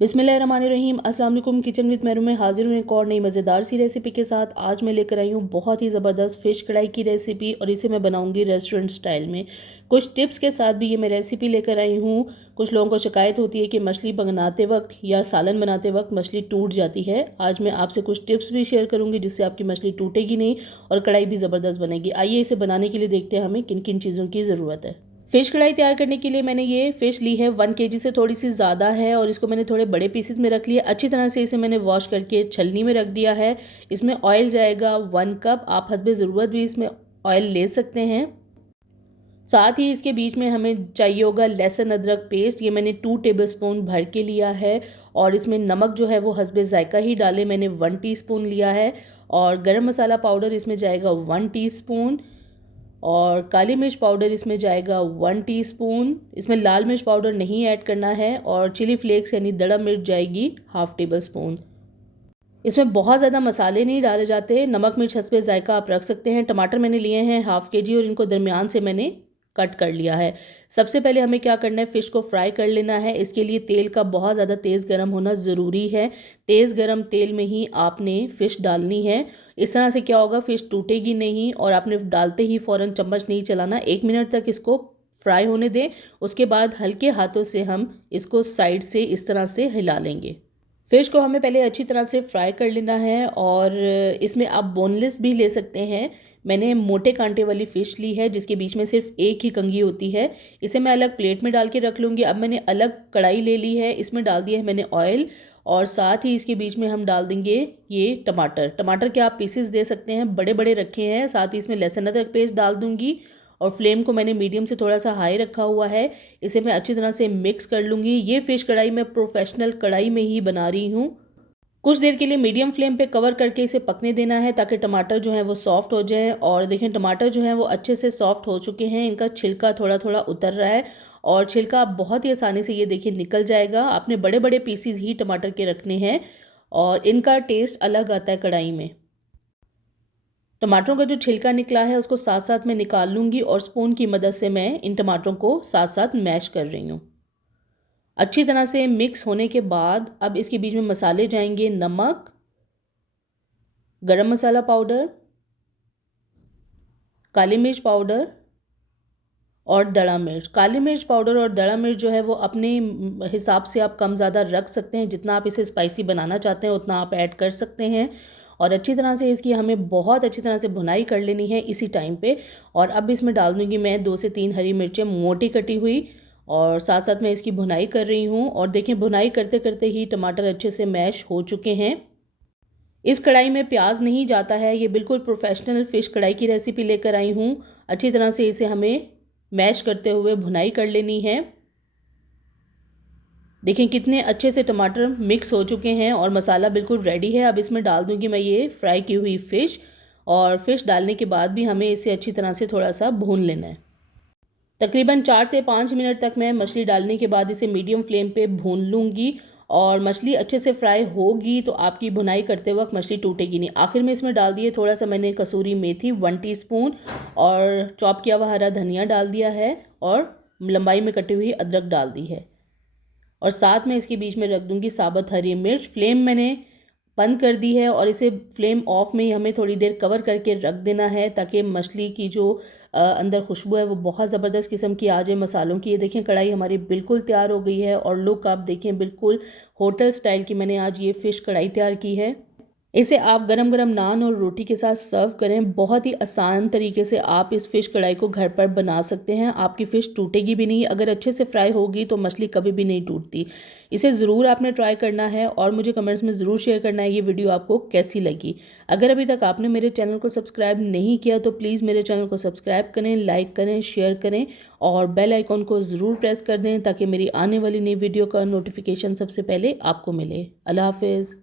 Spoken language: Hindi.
बिस्मिल्लाहिर्रहमानिर्रहीम। अस्सलाम वालेकुम। किचन विद मेरू में हाजिर हूँ एक और नई मज़ेदार सी रेसिपी के साथ। आज मैं लेकर आई हूँ बहुत ही ज़बरदस्त फ़िश कढ़ाई की रेसिपी और इसे मैं बनाऊँगी रेस्टोरेंट स्टाइल में। कुछ टिप्स के साथ भी ये मैं रेसिपी लेकर आई हूँ। कुछ लोगों को शिकायत होती है कि मछली बनाते वक्त या सालन बनाते वक्त मछली टूट जाती है। आज मैं आपसे कुछ टिप्स भी शेयर करूँगी जिससे आपकी मछली टूटेगी नहीं और कढ़ाई भी ज़बरदस्त बनेगी। आइए इसे बनाने के लिए देखते हैं हमें किन किन चीज़ों की ज़रूरत है। फ़िश कढ़ाई तैयार करने के लिए मैंने ये फ़िश ली है 1 केजी से थोड़ी सी ज़्यादा है और इसको मैंने थोड़े बड़े पीसेस में रख लिया। अच्छी तरह से इसे मैंने वॉश करके छलनी में रख दिया है। इसमें ऑयल जाएगा 1 कप। आप हस्बे ज़रूरत भी इसमें ऑयल ले सकते हैं। साथ ही इसके बीच में हमें चाहिए होगा लहसुन अदरक पेस्ट। ये मैंने 2 टेबलस्पून भर के लिया है और इसमें नमक जो है वो हस्बे ज़ायका ही डालें। मैंने 1 टीस्पून लिया है और गरम मसाला पाउडर इसमें जाएगा 1 टीस्पून और काली मिर्च पाउडर इसमें जाएगा 1 टीस्पून। इसमें लाल मिर्च पाउडर नहीं ऐड करना है और चिली फ्लेक्स यानी दड़ा मिर्च जाएगी 1/2 टेबलस्पून। इसमें बहुत ज़्यादा मसाले नहीं डाले जाते। नमक मिर्च हस्बे ज़ायका आप रख सकते हैं। टमाटर मैंने लिए हैं 1/2 केजी और इनको दरमियान से मैंने कट कर लिया है। सबसे पहले हमें क्या करना है, फ़िश को फ्राई कर लेना है। इसके लिए तेल का बहुत ज़्यादा तेज़ गर्म होना ज़रूरी है। तेज़ गर्म तेल में ही आपने फ़िश डालनी है। इस तरह से क्या होगा, फ़िश टूटेगी नहीं और आपने डालते ही फ़ौरन चम्मच नहीं चलाना। 1 मिनट तक इसको फ्राई होने दें। उसके बाद हल्के हाथों से हम इसको साइड से इस तरह से हिला लेंगे। फ़िश को हमें पहले अच्छी तरह से फ्राई कर लेना है और इसमें आप बोनलेस भी ले सकते हैं। मैंने मोटे कांटे वाली फ़िश ली है जिसके बीच में सिर्फ एक ही कंघी होती है। इसे मैं अलग प्लेट में डाल के रख लूँगी। अब मैंने अलग कढ़ाई ले ली है, इसमें डाल दिया है मैंने ऑयल और साथ ही इसके बीच में हम डाल देंगे ये टमाटर। टमाटर के आप पीसेस दे सकते हैं, बड़े बड़े रखे हैं। साथ ही इसमें लहसुन अदरक पेस्ट डाल दूँगी और फ्लेम को मैंने मीडियम से थोड़ा सा हाई रखा हुआ है। इसे मैं अच्छी तरह से मिक्स कर लूँगी। ये फ़िश कढ़ाई मैं प्रोफेशनल कढ़ाई में ही बना रही हूँ। कुछ देर के लिए मीडियम फ्लेम पे कवर करके इसे पकने देना है ताकि टमाटर जो है वो सॉफ्ट हो जाए। और देखें टमाटर जो है वो अच्छे से सॉफ्ट हो चुके हैं। इनका छिलका थोड़ा थोड़ा उतर रहा है और छिलका बहुत ही आसानी से ये देखिए निकल जाएगा। आपने बड़े बड़े पीसीज ही टमाटर के रखने हैं और इनका टेस्ट अलग आता है कढ़ाई में। टमाटरों का जो छिलका निकला है उसको साथ साथ मैं निकाल लूँगी और स्पून की मदद से मैं इन टमाटरों को साथ साथ मैश कर रही हूँ। अच्छी तरह से मिक्स होने के बाद अब इसके बीच में मसाले जाएंगे नमक, गरम मसाला पाउडर, काली मिर्च पाउडर और दड़ा मिर्च। काली मिर्च पाउडर और दड़ा मिर्च जो है वो अपने हिसाब से आप कम ज़्यादा रख सकते हैं। जितना आप इसे स्पाइसी बनाना चाहते हैं उतना आप ऐड कर सकते हैं। और अच्छी तरह से इसकी हमें बहुत अच्छी तरह से भुनाई कर लेनी है इसी टाइम पे। और अब इसमें डाल दूँगी मैं 2 से 3 हरी मिर्चें मोटी कटी हुई और साथ साथ मैं इसकी भुनाई कर रही हूँ। और देखिए भुनाई करते करते ही टमाटर अच्छे से मैश हो चुके हैं। इस कढ़ाई में प्याज नहीं जाता है। ये बिल्कुल प्रोफेशनल फ़िश कढ़ाई की रेसिपी लेकर आई हूँ। अच्छी तरह से इसे हमें मैश करते हुए भुनाई कर लेनी है। देखें कितने अच्छे से टमाटर मिक्स हो चुके हैं और मसाला बिल्कुल रेडी है। अब इसमें डाल दूँगी मैं ये फ्राई की हुई फ़िश और फ़िश डालने के बाद भी हमें इसे अच्छी तरह से थोड़ा सा भून लेना है। तकरीबन 4 से 5 मिनट तक मैं मछली डालने के बाद इसे मीडियम फ्लेम पे भून लूँगी और मछली अच्छे से फ्राई होगी तो आपकी भुनाई करते वक्त मछली टूटेगी नहीं। आखिर में इसमें डाल दिए थोड़ा सा मैंने कसूरी मेथी 1 टीस्पून और चॉप किया हुआ हरा धनिया डाल दिया है और लंबाई में कटी हुई अदरक डाल दी है और साथ में इसके बीच में रख दूँगी साबुत हरी मिर्च। फ्लेम मैंने बंद कर दी है और इसे फ्लेम ऑफ में ही हमें थोड़ी देर कवर करके रख देना है ताकि मछली की जो अंदर खुशबू है वो बहुत ज़बरदस्त किस्म की आ जाए मसालों की। ये देखें कढ़ाई हमारी बिल्कुल तैयार हो गई है और लुक आप देखें बिल्कुल होटल स्टाइल की मैंने आज ये फ़िश कढ़ाई तैयार की है। इसे आप गरम गरम नान और रोटी के साथ सर्व करें। बहुत ही आसान तरीके से आप इस फ़िश कढ़ाई को घर पर बना सकते हैं। आपकी फ़िश टूटेगी भी नहीं। अगर अच्छे से फ्राई होगी तो मछली कभी भी नहीं टूटती। इसे ज़रूर आपने ट्राई करना है और मुझे कमेंट्स में ज़रूर शेयर करना है ये वीडियो आपको कैसी लगी। अगर अभी तक आपने मेरे चैनल को सब्सक्राइब नहीं किया तो प्लीज़ मेरे चैनल को सब्सक्राइब करें, लाइक करें, शेयर करें और बेल आइकॉन को ज़रूर प्रेस कर दें ताकि मेरी आने वाली नई वीडियो का नोटिफिकेशन सबसे पहले आपको मिले। अल्लाह हाफ़िज़।